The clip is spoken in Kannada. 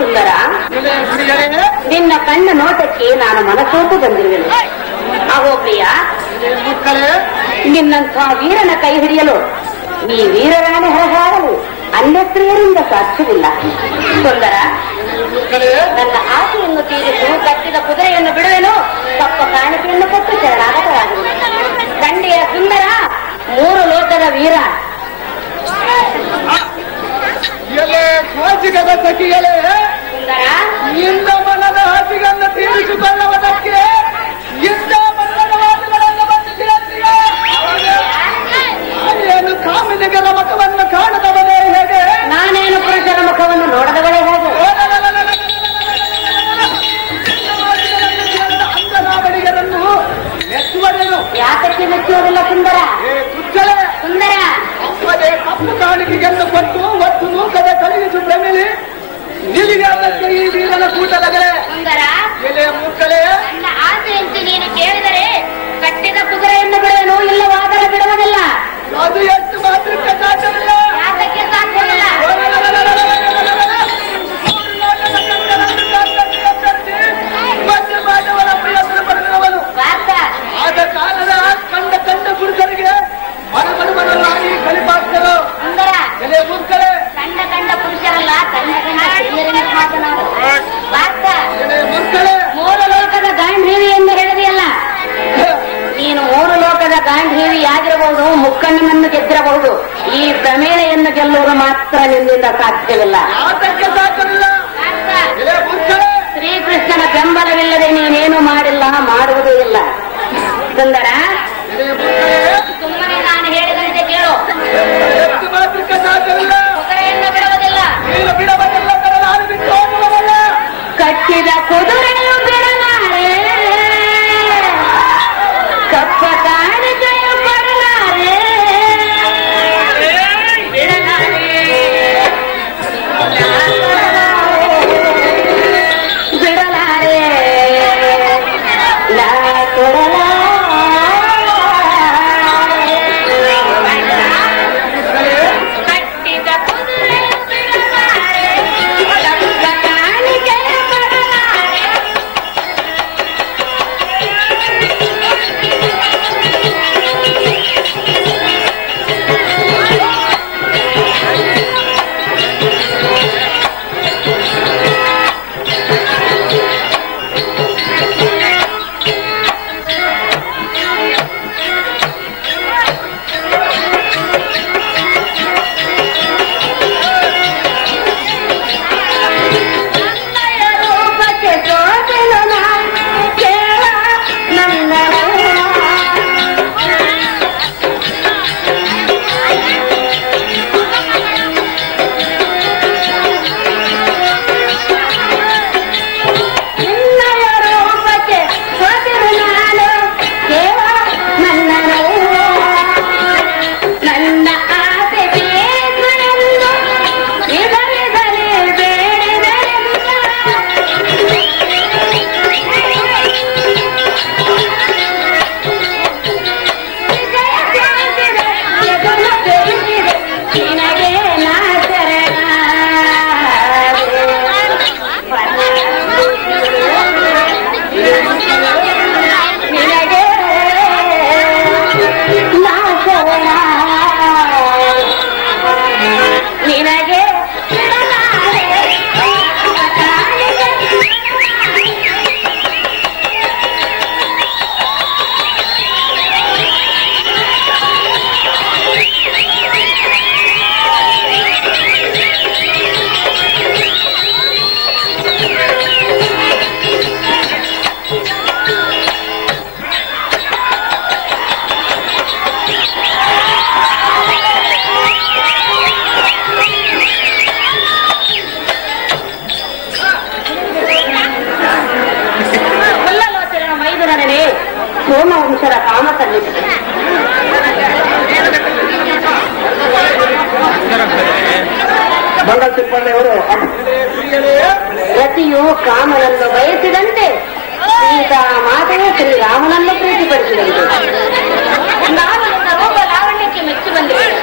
ಸುಂದರ, ನಿನ್ನ ಕಣ್ಣ ನೋಟಕ್ಕೆ ನಾನು ಮನಸೋತು ಬಂದಿರುವೆನು. ಅಹೋ ಪ್ರಿಯ, ನಿನ್ನಂಥ ವೀರನ ಕೈ ಹಿಡಿಯಲು ನೀ ವೀರರಾಣಿ ಹೊರಗಾಗಲು ಅನ್ಯ ಸ್ತ್ರೀಯರಿಂದ ಸಾಧ್ಯವಿಲ್ಲ. ಸುಂದರ, ನನ್ನ ಆಸೆಯನ್ನು ತೀರಿಸು, ಕಟ್ಟಿದ ಕುದುರೆಯನ್ನು ಬಿಡುವೆನು, ತಪ್ಪ ಕಾಣಿಕೆಯನ್ನು ಕೊಟ್ಟು ಶರಣಾಗತರಾಗುವುದು. ದಂಡೆಯ ಸುಂದರ, 3 ಲೋಕದ ವೀರ. ಸಖಿಯಲೇ ಸುಂದರ, ಇಂದ ಮನದ ಹಾಸಿಗೆಯನ್ನು ತೀರಿಸಿಕೊಳ್ಳುವುದಕ್ಕೆ ಇಂದ ಮನದ ಮಾತುಗಳನ್ನು ಬಂದು ಕೇಳ್ತೀಯ? ಏನು ಕಾಮಿನಿಗರ ಮುಖವನ್ನು ಕಾಣದವನೇ ಹೇಗೆ? ನಾನೇನು ಪುರುಷರ ಮುಖವನ್ನು ನೋಡದವಳೇ ಹೇಗೆ? ಅಂಗನಾಗಡಿಗರನ್ನು ಮೆಚ್ಚುವರೇನು? ಯಾತಕ್ಕೆ ಮೆಚ್ಚುವುದಿಲ್ಲ ಸುಂದರ? ಸುಂದರ, ಅಪ್ಪದೇ ಕಪ್ಪು ಕಾಣಿಕೆಯನ್ನು ಕೊಟ್ಟು ಒತ್ತು ನೂಕದ ಕಳುಹಿಸು ಪ್ರಮಿಳಿ ನಿಲಿಗೆ ಈ ವೀರನ ಕೂಟಲಗರೆ. ಸುಂದರ, ಎಲೆ ಮುಕ್ಕಲೇ, ನನ್ನ ಆಸೆಯಂತೆ ನೀನು ಕೇಳಿದರೆ ಕಟ್ಟಿದ ಕುದುರೆಯನ್ನು ಬಿಡುವೆನು, ಇಲ್ಲವಾದರೆ ಬಿಡುವುದಿಲ್ಲ. ಅದು ಎಷ್ಟು ಮಾತ್ರಕ್ಕೆ ಸಾಧ್ಯವಿಲ್ಲ. ಯಾತಕ್ಕೆ ಸಾಧ್ಯವಿಲ್ಲ? ಮಧ್ಯಮಾದವರ ಪ್ರಿಯವನ್ನು ಪಡೆದವನು ವಾರ್ತ ಆದ ಕಾಲದ ಕಂಡ ಪುರುಷರಿಗೆ ಮನಮನವನ್ನಾಗಿ ಕಲಿಪಾಗ್ತರು. ಸುಂದರ, ಎಲೆ ಮುಕ್ಕಲೇ, ಕಂಡ ಪುರುಷರಲ್ಲ, ಕಂಡ ಸ್ತ್ರೀಯರನ್ನು ಮಾತನಾಡು. ವಾರ್ತ ಎಲೆ ಮುಕ್ಕಲೇ, 3 ಲೋಕದ ಗಾಂಧೀವಿ ಎಂದು ಹೇಳಿದೆಯಲ್ಲ, ನೀನು 3 ಲೋಕದ ಗಾಂಧೀವಿಯಾಗಿರಬಹುದು, ಮುಕ್ಕಣ್ಣನನ್ನು ಗೆದ್ದಿರಬಹುದು. ಈ ಪ್ರಮೇಳೆಯನ್ನು ಗೆಲ್ಲುವುದು ಮಾತ್ರ ನಿನ್ನಿಂದ ಸಾಧ್ಯವಿಲ್ಲ. ಯಾತಕ್ಕೆ ಸಾಧ್ಯವಿಲ್ಲ? ವಾರ್ತ, ಎಲೆ ಮುಕ್ಕಲೇ, ಶ್ರೀಕೃಷ್ಣನ ಬೆಂಬಲವಿಲ್ಲದೆ ನೀನೇನು ಮಾಡಿಲ್ಲ, ಮಾಡುವುದೂ ಇಲ್ಲ. ಸುಂದರ, ಎಲೆ ಮುಕ್ಕಲೇ, ಸುಮ್ಮನೆ ನಾನು ಹೇಳಿದಂತೆ ಕೇಳು. ಎಷ್ಟು ಮಾತ್ರಕ್ಕೆ ಸಾಧ್ಯವಿಲ್ಲ. ಕುದುರೆಯನ್ನು ಬಿಡುವುದಿಲ್ಲ. ನೀನು ಬಿಡಬಲ್ಲ ನಾನು ಬಿಟ್ಟು ಹೋಗುವವಲ್ಲ. ಕಟ್ಟಿದ ಕುದುರೆಯು ಬಿಡಲಾರೆ, ಕಪ್ಪ ಕಾಣಿಕೆಯು ಪಡಲಾರೆ, ಬಿಡಲಾರೆ, ಬಿಡಲಾರೆ, ನಾ ಕೊಡಲಾರೆ. ಕಟ್ಟಿದ ಕುದುರೆಯು ಬಿಡಲಾರೆ, ಕಪ್ಪ ಕಾಣಿಕೆಯು ಪಡಲಾರೆ. ನನ್ನಯ ರೂಪಕ್ಕೆ ಸೋತೆನು ನಾನು, ಕೇಳ ನನ್ನ ನಿನ್ನಯ ರೂಪಕ್ಕೆ ಸೋತೆನು ನಾನು, ಕೇಳ ನನ್ನ ನನ್ನ ಆಸೆ ಬೇಕನೆಂದು ಇದರಿದಲೇ ಬೇಡಿದೆನೆಂದ. ವಿಜಯ ಸಾಧಿಸಿದೆ, ಜಗನ ಬೆಳೆಸಿದೆ, ನಿನಗೆ ನಾ ನಿನಗೆ ನಾ ಶರಣ, ನಿನಗೆ ಬಿಡಲಾರೆ. ಮುಲ್ಲಲೋಚನ ಮೈದುನನೇ, ಸೋಮವಂಶದ ಕಾಮ ಸನ್ನಿಧಿ. ಮಂಗಲ್ ತಿಪ್ಪಣ್ಣೆಯವರು ರತಿಯು ಕಾಮನನ್ನು ಬಯಸಿದಂತೆ ಸೀತಾ ಮಾತೆಯು ಶ್ರೀರಾಮನನ್ನು ಪ್ರೀತಿಪಡಿಸಿದಂತೆ. ನಾನು ಸರ್ವ ಲಾವಣ್ಯಕ್ಕೆ ಮೆಚ್ಚಿ ಬಂದಿದ್ದೇನೆ.